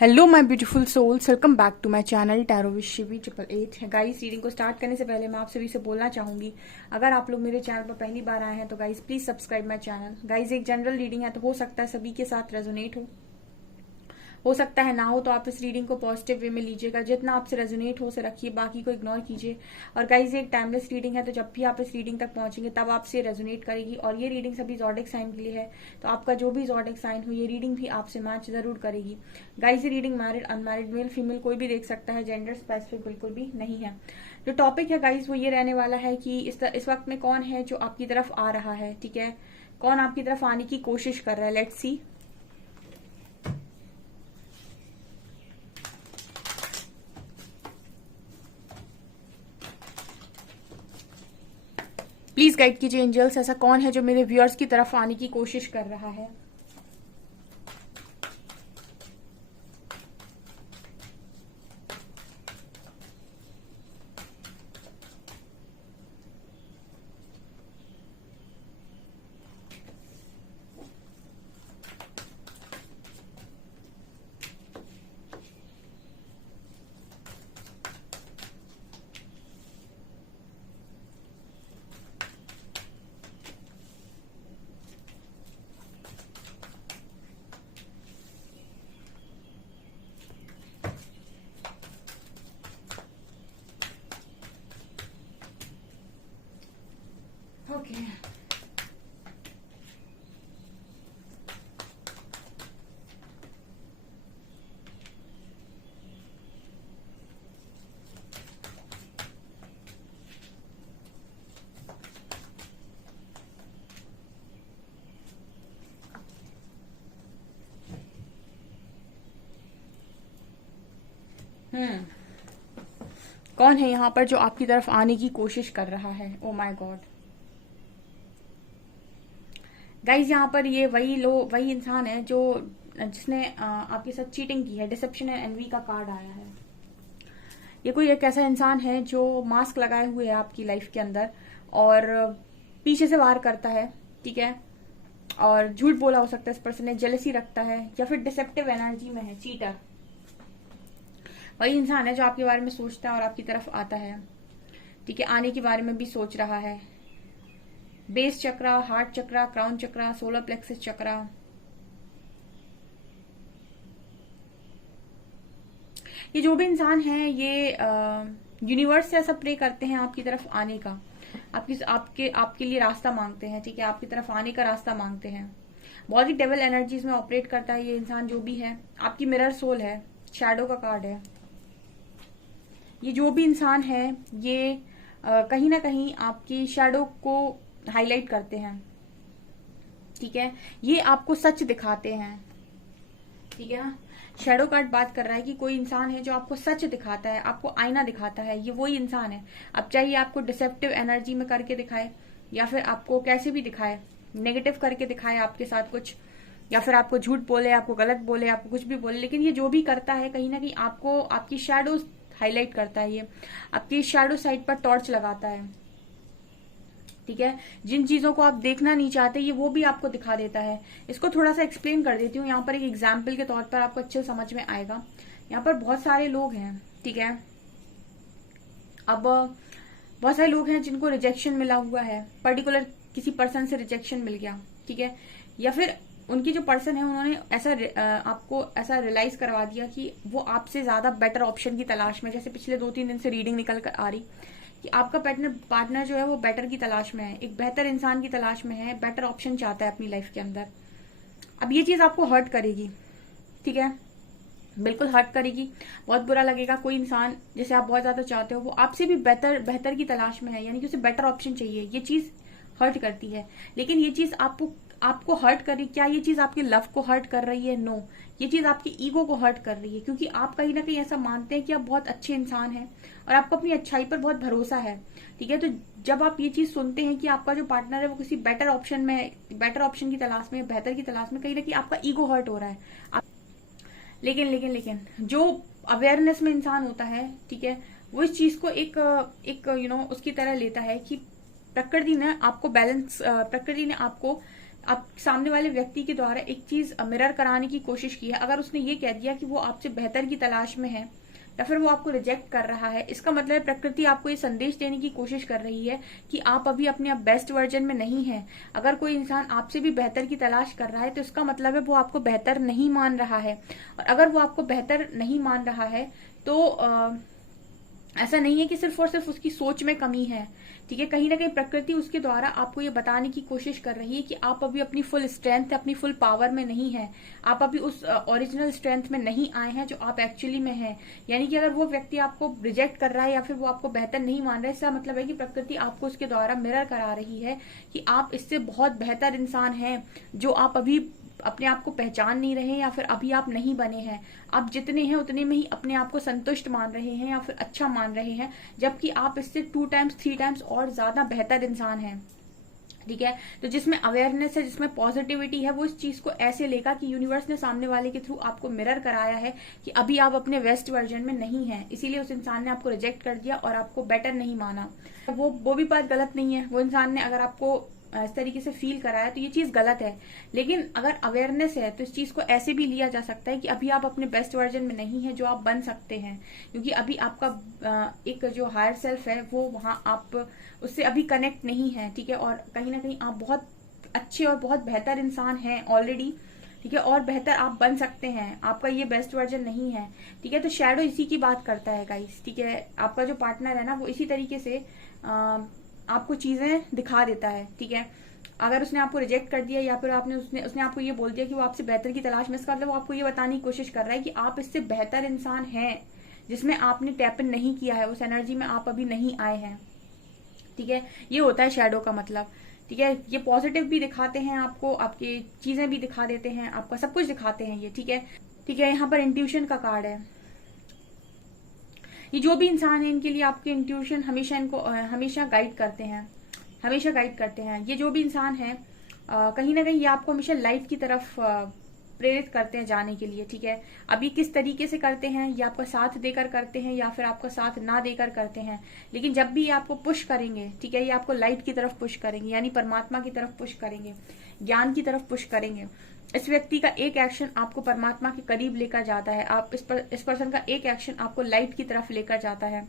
Hello my beautiful souls, welcome back to my channel tarot with Shivi 888 है। Guys, reading को start करने से पहले मैं आप सभी से बोलना चाहूंगी, अगर आप लोग मेरे चैनल पर पहली बार आए हैं तो guys please subscribe my channel. Guys, एक जनरल रीडिंग है तो हो सकता है सभी के साथ रेजोनेट हो सकता है ना हो, तो आप इस रीडिंग को पॉजिटिव वे में लीजिएगा। जितना आपसे रेजोनेट हो उसे रखिए, बाकी को इग्नोर कीजिए। और गाइज, ये एक टाइमलेस रीडिंग है, तो जब भी आप इस रीडिंग तक पहुंचेंगे तब आपसे रेजोनेट करेगी। और ये रीडिंग सभी ज़ोडिक साइन के लिए है, तो आपका जो भी ज़ोडिक साइन हो ये रीडिंग भी आपसे मैच जरूर करेगी। गाइज, ये reading married unmarried male female कोई भी देख सकता है, जेंडर स्पेसिफिक बिल्कुल भी नहीं है। जो टॉपिक है गाइज वो ये रहने वाला है कि इस वक्त में कौन है जो आपकी तरफ आ रहा है, ठीक है, कौन आपकी तरफ आने की कोशिश कर रहा है। Let's see. प्लीज गाइड कीजिए एंजल्स, ऐसा कौन है जो मेरे व्यूअर्स की तरफ आने की कोशिश कर रहा है। ओके, कौन है यहाँ पर जो आपकी तरफ आने की कोशिश कर रहा है। ओ माय गॉड गाइज, यहाँ पर ये वही इंसान है जो जिसने आपके साथ चीटिंग की है। डिसेप्शन एंड एनवी का कार्ड आया है। ये कोई एक ऐसा इंसान है जो मास्क लगाए हुए है आपकी लाइफ के अंदर और पीछे से वार करता है, ठीक है, और झूठ बोला हो सकता है इस पर्सन ने, जेलसी रखता है या फिर डिसेप्टिव एनर्जी में है, चीटर। वही इंसान है जो आपके बारे में सोचता है और आपकी तरफ आता है, ठीक है, आने के बारे में भी सोच रहा है। बेस चक्रा, हार्ट चक्रा, क्राउन चक्रा, सोलर प्लेक्सस चक्रा। ये जो भी इंसान है ये यूनिवर्स से ऐसा प्रे करते हैं आपकी तरफ आने का, आपके लिए रास्ता मांगते हैं, ठीक है, आपकी तरफ आने का रास्ता मांगते हैं। बहुत ही डेविल एनर्जीज में ऑपरेट करता है ये इंसान जो भी है। आपकी मिरर सोल है, शैडो का कार्ड है। ये जो भी इंसान है ये कहीं ना कहीं आपकी शैडो को हाईलाइट करते हैं, ठीक है, ये आपको सच दिखाते हैं, ठीक है ना। शैडो कार्ड बात कर रहा है कि कोई इंसान है जो आपको सच दिखाता है, आपको आईना दिखाता है, ये वही इंसान है। अब चाहिए आपको डिसेप्टिव एनर्जी में करके दिखाए या फिर आपको कैसे भी दिखाए, नेगेटिव करके दिखाए आपके साथ कुछ, या फिर आपको झूठ बोले, आपको गलत बोले, आपको कुछ भी बोले, लेकिन ये जो भी करता है कहीं ना कहीं आपको आपकी शैडो हाईलाइट करता है। ये आपकी शैडो साइड पर टॉर्च लगाता है, ठीक है। जिन चीजों को आप देखना नहीं चाहते ये वो भी आपको दिखा देता है। इसको थोड़ा सा एक्सप्लेन कर देती हूँ यहाँ पर एक एग्जाम्पल के तौर पर, आपको अच्छे समझ में आएगा। यहाँ पर बहुत सारे लोग हैं, ठीक है, अब बहुत सारे लोग हैं जिनको रिजेक्शन मिला हुआ है, पर्टिकुलर किसी पर्सन से रिजेक्शन मिल गया, ठीक है, या फिर उनकी जो पर्सन है उन्होंने ऐसा आपको ऐसा रियलाइज करवा दिया कि वो आपसे ज्यादा बेटर ऑप्शन की तलाश में, जैसे पिछले 2-3 दिन से रीडिंग निकल कर आ रही कि आपका पार्टनर जो है वो बेटर की तलाश में है, एक बेहतर इंसान की तलाश में है, बेटर ऑप्शन चाहता है अपनी लाइफ के अंदर। अब ये चीज आपको हर्ट करेगी, ठीक है, बिल्कुल हर्ट करेगी, बहुत बुरा लगेगा। कोई इंसान जैसे आप बहुत ज्यादा चाहते हो वो आपसे भी बेहतर की तलाश में है, यानी कि उसे बेटर ऑप्शन चाहिए, ये चीज हर्ट करती है। लेकिन ये चीज आपको हर्ट कर रही, क्या ये चीज आपके लव को हर्ट कर रही है? नो, ये चीज आपकी ईगो को हर्ट कर रही है, क्योंकि आप कहीं ना कहीं ऐसा मानते हैं कि आप बहुत अच्छे इंसान हैं और आपको अपनी अच्छाई पर बहुत भरोसा है, ठीक है। तो जब आप ये चीज सुनते हैं कि आपका जो पार्टनर है वो किसी बेटर ऑप्शन में, बेटर ऑप्शन की तलाश में, बेहतर की तलाश में, कहीं ना कहीं आपका ईगो हर्ट हो रहा है। लेकिन लेकिन लेकिन जो अवेयरनेस में इंसान होता है, ठीक है, वो इस चीज को एक उसकी तरह लेता है कि प्रकृति ने आपको आप सामने वाले व्यक्ति के द्वारा एक चीज मिरर कराने की कोशिश की है, अगर उसने ये कह दिया कि वो आपसे बेहतर की तलाश में है या फिर वो आपको रिजेक्ट कर रहा है, इसका मतलब है प्रकृति आपको ये संदेश देने की कोशिश कर रही है कि आप अभी अपने बेस्ट वर्जन में नहीं है। अगर कोई इंसान आपसे भी बेहतर की तलाश कर रहा है तो इसका मतलब है वो आपको बेहतर नहीं मान रहा है। और अगर वो आपको बेहतर नहीं मान रहा है तो ऐसा नहीं है कि सिर्फ और सिर्फ उसकी सोच में कमी है, ठीक है। कहीं ना कहीं प्रकृति उसके द्वारा आपको ये बताने की कोशिश कर रही है कि आप अभी अपनी फुल स्ट्रेंथ, अपनी फुल पावर में नहीं है, आप अभी उस ओरिजिनल स्ट्रेंथ में नहीं आए हैं जो आप एक्चुअली में हैं। यानी कि अगर वो व्यक्ति आपको रिजेक्ट कर रहा है या फिर वो आपको बेहतर नहीं मान रहा है, इसका मतलब है कि प्रकृति आपको उसके द्वारा मिरर करा रही है कि आप इससे बहुत बेहतर इंसान हैं जो आप अभी अपने आप को पहचान नहीं रहे या फिर अभी आप नहीं बने हैं। आप जितने हैं उतने में ही अपने आप को संतुष्ट मान रहे हैं या फिर अच्छा मान रहे हैं, जबकि आप इससे 2 टाइम्स 3 टाइम्स और ज्यादा बेहतर इंसान हैं, ठीक है। तो जिसमें अवेयरनेस है, जिसमें पॉजिटिविटी है, वो इस चीज को ऐसे लेगा कि यूनिवर्स ने सामने वाले के थ्रू आपको मिरर कराया है कि अभी आप अपने बेस्ट वर्जन में नहीं है, इसीलिए उस इंसान ने आपको रिजेक्ट कर दिया और आपको बेटर नहीं माना। वो भी बात गलत नहीं है। वो इंसान ने अगर आपको इस तरीके से फील कराया तो ये चीज गलत है, लेकिन अगर अवेयरनेस है तो इस चीज को ऐसे भी लिया जा सकता है कि अभी आप अपने बेस्ट वर्जन में नहीं है जो आप बन सकते हैं, क्योंकि अभी आपका एक जो हायर सेल्फ है वो वहां आप उससे अभी कनेक्ट नहीं है, ठीक है। और कहीं ना कहीं आप बहुत अच्छे और बहुत बेहतर इंसान हैं ऑलरेडी, ठीक है, और बेहतर आप बन सकते हैं। आपका ये बेस्ट वर्जन नहीं है, ठीक है। तो शैडो इसी की बात करता है गाइस, ठीक है। आपका जो पार्टनर है ना वो इसी तरीके से आपको चीजें दिखा देता है, ठीक है। अगर उसने आपको रिजेक्ट कर दिया या फिर उसने आपको ये बोल दिया कि वो आपसे बेहतर की तलाश में, इसका मतलब वो आपको ये बताने की कोशिश कर रहा है कि आप इससे बेहतर इंसान हैं जिसमें आपने टैप इन नहीं किया है, उस एनर्जी में आप अभी नहीं आए हैं, ठीक है। ये होता है शैडो का मतलब, ठीक है। ये पॉजिटिव भी दिखाते हैं आपको, आपकी चीजें भी दिखा देते हैं, आपका सब कुछ दिखाते हैं ये, ठीक है, ठीक है। यहाँ पर इंट्यूशन का कार्ड है। ये जो भी इंसान है इनके लिए आपके इंट्यूशन हमेशा इनको हमेशा गाइड करते हैं, हमेशा गाइड करते हैं। ये जो भी इंसान है कहीं ना कहीं ये आपको हमेशा लाइफ की तरफ प्रेरित करते हैं जाने के लिए, ठीक है। अब ये किस तरीके से करते हैं, ये आपका साथ देकर करते हैं या फिर आपका साथ ना देकर करते हैं, लेकिन जब भी ये आपको पुश करेंगे, ठीक है, ये आपको लाइट की तरफ पुश करेंगे, यानी परमात्मा की तरफ पुश करेंगे, ज्ञान की तरफ पुश करेंगे। इस व्यक्ति का एक एक्शन आपको परमात्मा के करीब लेकर जाता है, आप इस पर्सन का एक एक्शन आपको लाइट की तरफ लेकर जाता है।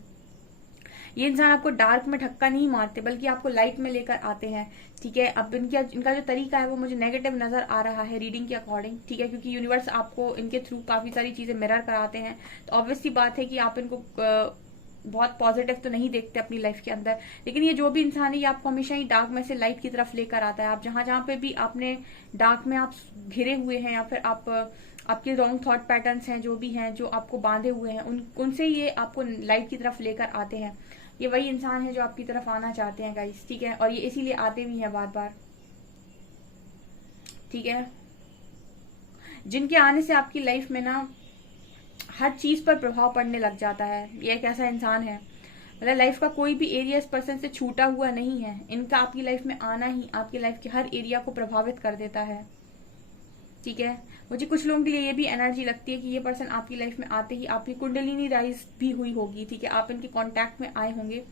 ये इंसान आपको डार्क में धक्का नहीं मारते बल्कि आपको लाइट में लेकर आते हैं, ठीक है। अब इनका जो तरीका है वो मुझे नेगेटिव नजर आ रहा है रीडिंग के अकॉर्डिंग, ठीक है, क्योंकि यूनिवर्स आपको इनके थ्रू काफी सारी चीजें मिरर कराते हैं, तो ऑब्वियस सी बात है कि आप इनको बहुत पॉजिटिव तो नहीं देखते अपनी लाइफ के अंदर। लेकिन ये जो भी इंसान है ये आपको हमेशा ही डार्क में से लाइट की तरफ लेकर आता है। आप जहां जहां पे भी आपने डार्क में आप घिरे हुए हैं या फिर आपके रॉन्ग थॉट पैटर्न्स हैं जो भी हैं जो आपको बांधे हुए हैं उनसे ये आपको लाइट की तरफ लेकर आते हैं। ये वही इंसान है जो आपकी तरफ आना चाहते हैं गाइस, ठीक है, और ये इसीलिए आते भी हैं बार बार, ठीक है। जिनके आने से आपकी लाइफ में ना हर चीज पर प्रभाव पड़ने लग जाता है। ये एक ऐसा इंसान है, मतलब लाइफ का कोई भी एरिया इस पर्सन से छूटा हुआ नहीं है। इनका आपकी लाइफ में आना ही आपकी लाइफ के हर एरिया को प्रभावित कर देता है, ठीक है। मुझे कुछ लोगों के लिए ये भी एनर्जी लगती है कि ये पर्सन आपकी लाइफ में आते ही आपकी कुंडलिनी राइज भी हुई होगी, ठीक है, आप इनके कांटेक्ट में आए होंगे।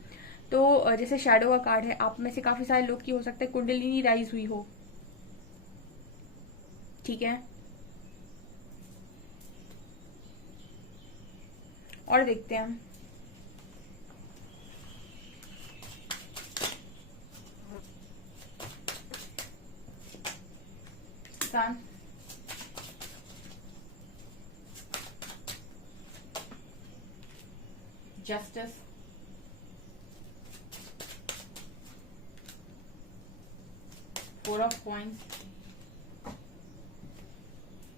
तो जैसे शैडो का कार्ड है, आप में से काफी सारे लोग की हो सकता है कुंडलिनी राइज हुई हो, ठीक है। और देखते हैं sun, justice, four of coins,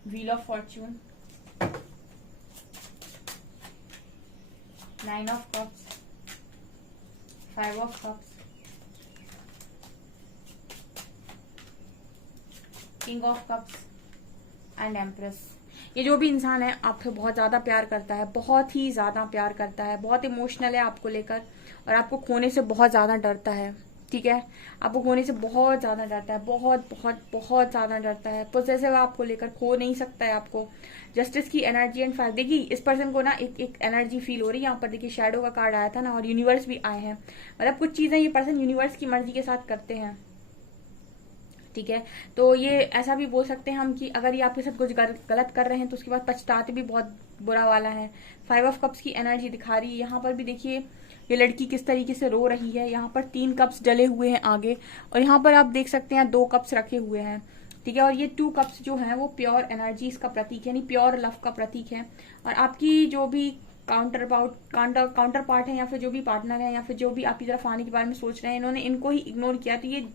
wheel of fortune, nine of cups, five of cups, king of cups and empress. ये जो भी इंसान है आपसे बहुत ज्यादा प्यार करता है, बहुत ही ज्यादा प्यार करता है, बहुत इमोशनल है आपको लेकर और आपको खोने से बहुत ज्यादा डरता है, ठीक है। आपको खोने से बहुत ज्यादा डरता है, बहुत बहुत बहुत ज्यादा डरता है, पोसेसिव आपको लेकर, खो नहीं सकता है आपको। जस्टिस की एनर्जी एंड फायर, देखिए इस पर्सन को ना एक एनर्जी फील हो रही है यहाँ पर। देखिए शैडो का कार्ड आया था ना और यूनिवर्स भी आए हैं, मतलब कुछ चीजें ये पर्सन यूनिवर्स की मर्जी के साथ करते हैं, ठीक है। तो ये ऐसा भी बोल सकते हैं हम कि अगर ये आपके साथ कुछ गलत कर रहे हैं तो उसके बाद पछताते भी बहुत बुरा वाला है। 5 ऑफ कप्स की एनर्जी दिखा रही है। यहाँ पर भी देखिए ये लड़की किस तरीके से रो रही है। यहाँ पर 3 कप्स डले हुए हैं आगे, और यहाँ पर आप देख सकते हैं 2 कप्स रखे हुए हैं, ठीक है। और ये 2 कप्स जो हैं वो प्योर एनर्जीज का प्रतीक है, यानी प्योर लव का प्रतीक है। और आपकी जो भी काउंटर पार्ट है, या फिर जो भी पार्टनर है, या फिर जो भी आपकी तरफ आने के बारे में सोच रहे हैं, इन्होंने इनको ही इग्नोर किया, तो ये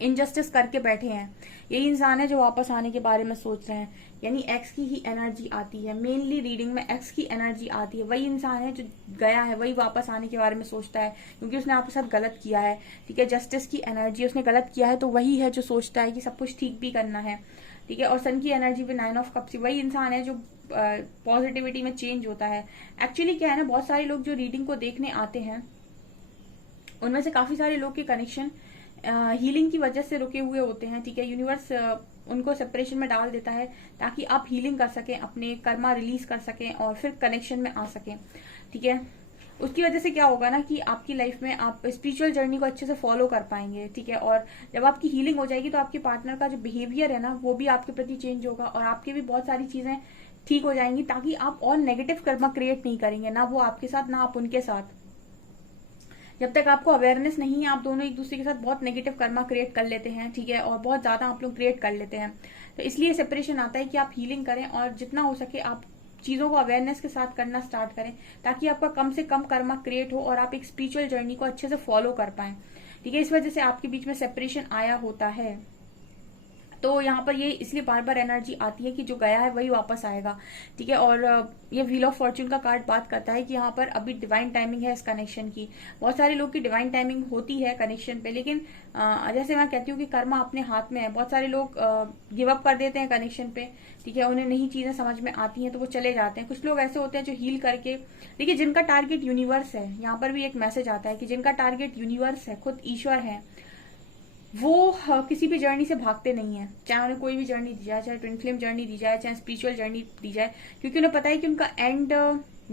इनजस्टिस करके बैठे हैं। यही इंसान है जो वापस आने के बारे में सोच रहे हैं, यानी एक्स की ही एनर्जी आती है। मेनली रीडिंग में एक्स की एनर्जी आती है। वही इंसान है जो गया है, वही वापस आने के बारे में सोचता है, क्योंकि उसने आपके साथ गलत किया है, ठीक है। जस्टिस की एनर्जी, उसने गलत किया है तो वही है जो सोचता है कि सब कुछ ठीक भी करना है, ठीक है। और सन की एनर्जी पे 9 ऑफ कप्स, वही इंसान है जो पॉजिटिविटी में चेंज होता है। एक्चुअली क्या है ना, बहुत सारे लोग जो रीडिंग को देखने आते हैं उनमें से काफी सारे लोग के कनेक्शन हीलिंग की वजह से रुके हुए होते हैं, ठीक है। यूनिवर्स उनको सेपरेशन में डाल देता है ताकि आप हीलिंग कर सकें, अपने कर्मा रिलीज कर सकें और फिर कनेक्शन में आ सकें, ठीक है। उसकी वजह से क्या होगा ना कि आपकी लाइफ में आप स्पिरिचुअल जर्नी को अच्छे से फॉलो कर पाएंगे, ठीक है। और जब आपकी हीलिंग हो जाएगी तो आपके पार्टनर का जो बिहेवियर है ना वो भी आपके प्रति चेंज होगा, और आपके भी बहुत सारी चीजें ठीक हो जाएंगी, ताकि आप और नेगेटिव कर्मा क्रिएट नहीं करेंगे, ना वो आपके साथ ना आप उनके साथ। जब तक आपको अवेयरनेस नहीं है, आप दोनों एक दूसरे के साथ बहुत नेगेटिव कर्मा क्रिएट कर लेते हैं, ठीक है, और बहुत ज्यादा आप लोग क्रिएट कर लेते हैं। तो इसलिए सेपरेशन आता है कि आप हीलिंग करें और जितना हो सके आप चीजों को अवेयरनेस के साथ करना स्टार्ट करें, ताकि आपका कम से कम कर्मा क्रिएट हो और आप एक स्पिरिचुअल जर्नी को अच्छे से फॉलो कर पाए, ठीक है। इस वजह से आपके बीच में सेपरेशन आया होता है। तो यहाँ पर ये इसलिए बार बार एनर्जी आती है कि जो गया है वही वापस आएगा, ठीक है। और ये व्हील ऑफ फॉर्च्यून का कार्ड बात करता है कि यहाँ पर अभी डिवाइन टाइमिंग है इस कनेक्शन की। बहुत सारे लोग की डिवाइन टाइमिंग होती है कनेक्शन पे, लेकिन जैसे मैं कहती हूँ कि कर्मा अपने हाथ में है। बहुत सारे लोग गिव अप कर देते हैं कनेक्शन पे, ठीक है, उन्हें नई चीजें समझ में आती हैं तो वो चले जाते हैं। कुछ लोग ऐसे होते हैं जो हील करके, देखिए जिनका टारगेट यूनिवर्स है, यहाँ पर भी एक मैसेज आता है कि जिनका टारगेट यूनिवर्स है, खुद ईश्वर है, वो किसी भी जर्नी से भागते नहीं है, चाहे उन्हें कोई भी जर्नी दी जाए, चाहे ट्विन फ्लेम जर्नी दी जाए, चाहे स्पिरिचुअल जर्नी दी जाए, क्योंकि उन्हें पता है कि उनका एंड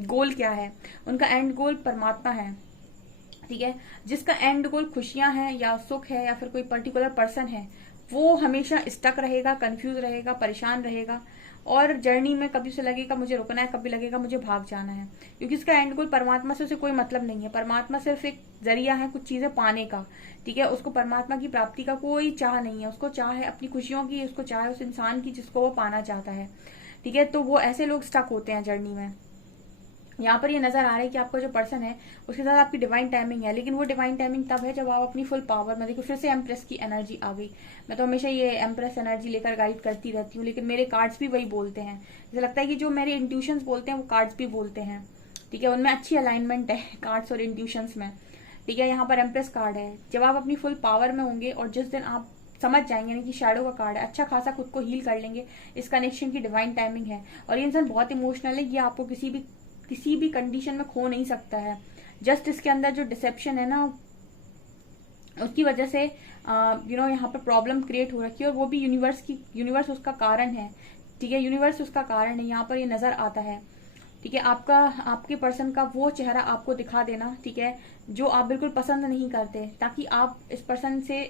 गोल क्या है। उनका एंड गोल परमात्मा है, ठीक है। जिसका एंड गोल खुशियां हैं या सुख है या फिर कोई पर्टिकुलर पर्सन है, वो हमेशा स्टक रहेगा, कंफ्यूज रहेगा, परेशान रहेगा, और जर्नी में कभी उसे लगेगा मुझे रुकना है, कभी लगेगा मुझे भाग जाना है, क्योंकि उसका एंड गोल परमात्मा से उसे कोई मतलब नहीं है। परमात्मा सिर्फ एक जरिया है कुछ चीजें पाने का, ठीक है। उसको परमात्मा की प्राप्ति का कोई चाह नहीं है, उसको चाह है अपनी खुशियों की, उसको चाह है उस इंसान की जिसको वो पाना चाहता है, ठीक है। तो वो ऐसे लोग स्टक होते हैं जर्नी में। यहाँ पर ये नजर आ रहा है कि आपका जो पर्सन है उसके साथ आपकी डिवाइन टाइमिंग है, लेकिन वो डिवाइन टाइमिंग तब है जब आप अपनी फुल पावर में। देखो फिर से एम्प्रेस की एनर्जी आ गई। मैं तो हमेशा ये एम्प्रेस एनर्जी लेकर गाइड करती रहती हूँ, लेकिन मेरे कार्ड्स भी वही बोलते हैं। मुझे लगता है कि जो मेरे इंट्यूशंस बोलते हैं वो कार्ड्स भी बोलते हैं, ठीक है। उनमें अच्छी अलाइनमेंट है कार्ड्स और इंट्यूशंस में, ठीक है। यहाँ पर एम्प्रेस कार्ड है। जब आप अपनी फुल पावर में होंगे और जिस दिन आप समझ जाएंगे, यानी कि शैडो का कार्ड है, अच्छा खासा खुद को हील कर लेंगे, इस कनेक्शन की डिवाइन टाइमिंग है। और ये इंसान बहुत इमोशनल है, ये आपको किसी भी कंडीशन में खो नहीं सकता है। जस्ट इसके अंदर जो डिसेप्शन है ना, उसकी वजह से यहाँ पर प्रॉब्लम क्रिएट हो रखी है, और वो भी यूनिवर्स उसका कारण है, ठीक है। यूनिवर्स उसका कारण है, यहाँ पर ये नजर आता है, ठीक है। आपके पर्सन का वो चेहरा आपको दिखा देना, ठीक है, जो आप बिल्कुल पसंद नहीं करते, ताकि आप इस पर्सन से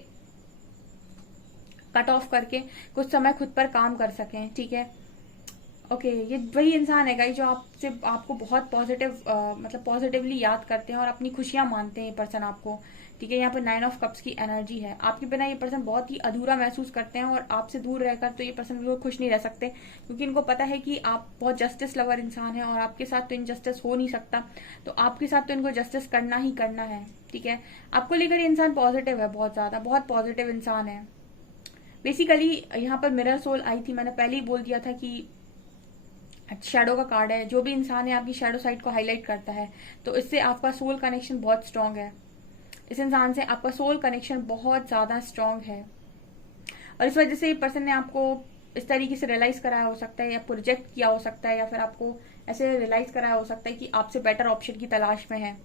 कट ऑफ करके कुछ समय खुद पर काम कर सकें, ठीक है। ओके, ये वही इंसान है गाइस जो आपको बहुत मतलब पॉजिटिवली याद करते हैं और अपनी खुशियां मानते हैं ये पर्सन आपको, ठीक है। यहाँ पर 9 ऑफ कप्स की एनर्जी है। आपके बिना ये पर्सन बहुत ही अधूरा महसूस करते हैं, और आपसे दूर रहकर तो ये पर्सन बिल्कुल खुश नहीं रह सकते, क्योंकि इनको पता है कि आप बहुत जस्टिस लवर इंसान है, और आपके साथ तो इनजस्टिस हो नहीं सकता, तो आपके साथ तो इनको जस्टिस करना ही करना है, ठीक है। आपको लेकर ये इंसान पॉजिटिव है, बहुत ज्यादा, बहुत पॉजिटिव इंसान है। बेसिकली यहाँ पर मिरर सोल आई थी, मैंने पहले ही बोल दिया था कि शैडो का कार्ड है। जो भी इंसान है आपकी शैडो साइड को हाईलाइट करता है, तो इससे आपका सोल कनेक्शन बहुत स्ट्रांग है। इस इंसान से आपका सोल कनेक्शन बहुत ज्यादा स्ट्रांग है, और इस वजह से पर्सन ने आपको इस तरीके से रियलाइज कराया हो सकता है, या प्रोजेक्ट किया हो सकता है, या फिर आपको ऐसे रियलाइज कराया हो सकता है कि आपसे बेटर ऑप्शन की तलाश में है,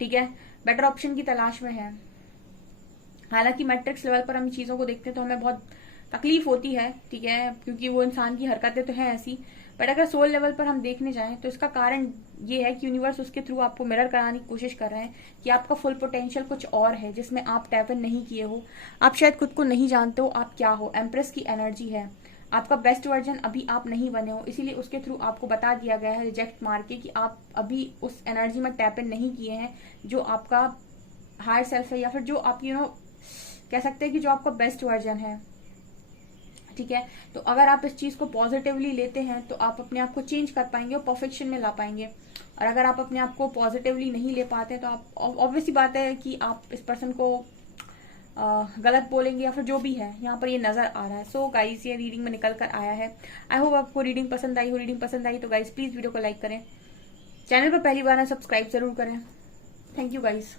ठीक है, बेटर ऑप्शन की तलाश में है। हालांकि मैट्रिक्स लेवल पर हम चीजों को देखते हैं तो हमें बहुत तकलीफ होती है, ठीक है, क्योंकि वो इंसान की हरकतें तो हैं ऐसी, बट अगर सोल लेवल पर हम देखने जाएं तो इसका कारण ये है कि यूनिवर्स उसके थ्रू आपको मिरर कराने की कोशिश कर रहे हैं कि आपका फुल पोटेंशियल कुछ और है जिसमें आप टैप इन नहीं किए हो। आप शायद खुद को नहीं जानते हो आप क्या हो। एम्प्रेस की एनर्जी है, आपका बेस्ट वर्जन अभी आप नहीं बने हो, इसीलिए उसके थ्रू आपको बता दिया गया है रिजेक्ट मार के कि आप अभी उस एनर्जी में टैप इन नहीं किए हैं जो आपका हायर सेल्फ है, या फिर जो आप कह सकते हैं कि जो आपका बेस्ट वर्जन है। ठीक है, तो अगर आप इस चीज को पॉजिटिवली लेते हैं तो आप अपने आप को चेंज कर पाएंगे और परफेक्शन में ला पाएंगे। और अगर आप अपने आप को पॉजिटिवली नहीं ले पाते तो आप ऑब्वियसली बात है कि आप इस पर्सन को गलत बोलेंगे या फिर जो भी है, यहाँ पर ये नजर आ रहा है। सो गाइस ये रीडिंग में निकल कर आया है। आई होप आपको रीडिंग पसंद आई हो। रीडिंग पसंद आई तो गाइस प्लीज वीडियो को लाइक करें, चैनल पर पहली बार है सब्सक्राइब जरूर करें। Thank you guys.